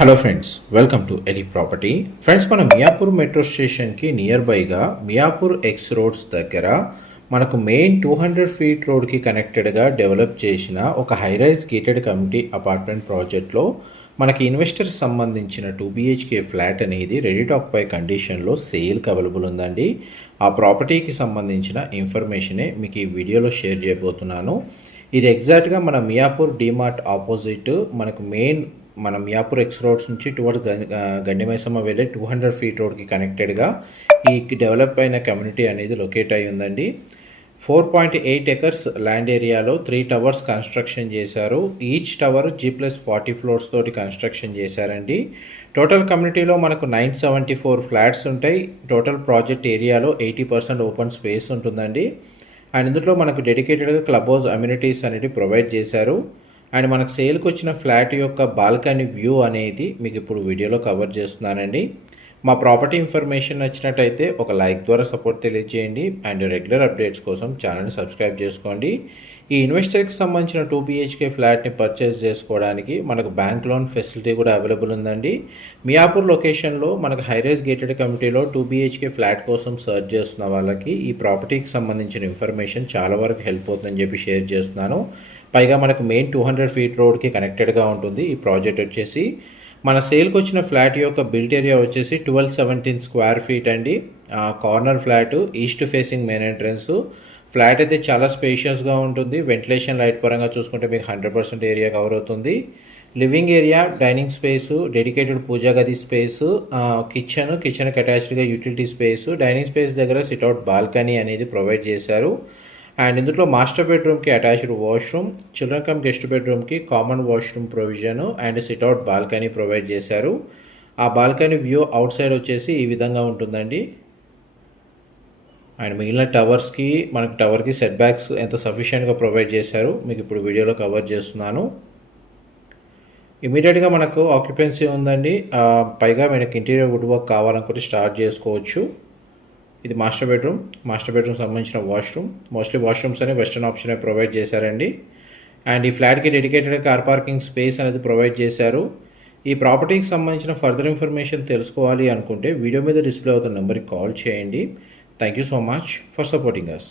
Hello friends, welcome to Eli property. Friends, మన Miyapur metro స్టేషన్కి near బైగా మియాపూర్ ఎక్స్ రోడ్స్ దగ్గర మనకు మెయిన్ 200 ఫీట్ రోడ్కి కనెక్టెడ్గా డెవలప్ చేసిన ఒక హైరైజ్ గేటెడ్ కమ్యూనిటీ అపార్ట్మెంట్ ప్రాజెక్ట్లో మనకి ఇన్వెస్టర్స్ సంబంధించిన 2 BHK ఫ్లాట్ అనేది రెడీ టు ఆక్యుపై కండిషన్లో సేల్కి అవైలబుల్ ఉందండి. ఆ ప్రాపర్టీకి సంబంధించిన ఇన్ఫర్మేషనే మీకు ఈ వీడియోలో షేర్ చేయబోతున్నాను. ఇది ఎగ్జాక్ట్గా మన మియాపూర్ డీమార్ట్ ఆపోజిట్ మనకు మన మియాపూర్ ఎక్స్ రోడ్స్ నుంచి టువర్డ్ గండిమైసమ్మ వెళ్ళే 200 ఫీట్ రోడ్కి కనెక్టెడ్గా ఈ డెవలప్ అయిన కమ్యూనిటీ అనేది లొకేట్ అయి ఉందండి. 4.8 ఎకర్స్ ల్యాండ్ ఏరియాలో 3 టవర్స్ కన్స్ట్రక్షన్ చేశారు. ఈచ్ టవర్ G+40 ఫ్లోర్స్ తోటి కన్స్ట్రక్షన్ చేశారండి. టోటల్ కమ్యూనిటీలో మనకు 974 ఫ్లాట్స్ ఉంటాయి. టోటల్ ప్రాజెక్ట్ ఏరియాలో 80% ఓపెన్ స్పేస్ ఉంటుందండి. అండ్ ఇందులో మనకు డెడికేటెడ్గా క్లబ్ హౌస్ అమ్యూనిటీస్ అనేది ప్రొవైడ్ చేశారు. అండ్ మనకు సేల్కి వచ్చిన ఫ్లాట్ యొక్క బాల్కనీ వ్యూ అనేది మీకు ఇప్పుడు వీడియోలో కవర్ చేస్తున్నానండి. మా ప్రాపర్టీ ఇన్ఫర్మేషన్ నచ్చినట్టయితే ఒక లైక్ ద్వారా సపోర్ట్ తెలియజేయండి. అండ్ రెగ్యులర్ అప్డేట్స్ కోసం ఛానల్ని సబ్స్క్రైబ్ చేసుకోండి. ఈ ఇన్వెస్టర్కి సంబంధించిన 2 BHK ఫ్లాట్ని పర్చేస్ చేసుకోవడానికి మనకు బ్యాంక్ లోన్ ఫెసిలిటీ కూడా అవైలబుల్ ఉందండి. మియాపూర్ లొకేషన్లో మనకు హైరైజ్ గేటెడ్ కమ్యూనిటీలో 2 BHK ఫ్లాట్ కోసం సర్చ్ చేస్తున్న వాళ్ళకి ఈ ప్రాపర్టీకి సంబంధించిన ఇన్ఫర్మేషన్ చాలా వరకు హెల్ప్ అవుతుందని చెప్పి షేర్ చేస్తున్నాను. పైగా మనకు మెయిన్ 200 ఫీట్ రోడ్కి కనెక్టెడ్గా ఉంటుంది. ఈ ప్రాజెక్ట్ వచ్చేసి మన సేల్కి వచ్చిన ఫ్లాట్ యొక్క బిల్ట్ ఏరియా వచ్చేసి 1217 స్క్వేర్ ఫీట్ అండి. Corner flat, east facing main entrance. Flat అయితే చాలా స్పేషియస్గా ఉంటుంది. వెంటిలేషన్ లైట్ పరంగా చూసుకుంటే మీకు 100% ఏరియా కవర్ అవుతుంది. Living area, dining space, dedicated puja గది స్పేసు, కిచెన్కి అటాచ్డ్గా యూటిలిటీ స్పేసు, డైనింగ్ స్పేస్ దగ్గర సిట్అవుట్ బాల్కనీ అనేది ప్రొవైడ్ చేశారు. అండ్ ఇందులో మాస్టర్ బెడ్రూమ్కి attached washroom, children cum guest బెడ్రూమ్కి common washroom provision and sit out balcony provide చేశారు. ఆ బాల్కనీ వ్యూ అవుట్ సైడ్ వచ్చేసి ఈ విధంగా ఉంటుందండి. అండ్ మిగిలిన టవర్స్కి మనకు టవర్కి సెట్ బ్యాక్స్ ఎంత సఫిషియెంట్గా ప్రొవైడ్ చేశారు మీకు ఇప్పుడు వీడియోలో కవర్ చేస్తున్నాను. ఇమీడియట్గా మనకు ఆక్యుపెన్సీ ఉందండి. పైగా మనకి ఇంటీరియర్ వుడ్ వర్క్ కావాలనుకుంటే స్టార్ట్ చేసుకోవచ్చు. ఇది మాస్టర్ బెడ్రూమ్ సంబంధించిన వాష్రూమ్. మోస్ట్లీ వాష్రూమ్స్ అనేవి వెస్టర్న్ ఆప్షన్ ప్రొవైడ్ చేశారండి. అండ్ ఈ ఫ్లాట్కి డెడికేటెడ్ కార్ పార్కింగ్ స్పేస్ అనేది ప్రొవైడ్ చేశారు. ఈ ప్రాపర్టీకి సంబంధించిన ఫర్దర్ ఇన్ఫర్మేషన్ తెలుసుకోవాలి అనుకుంటే వీడియో మీద డిస్ప్లే అవుతున్న నెంబర్కి కాల్ చేయండి. Thank you so much for supporting us.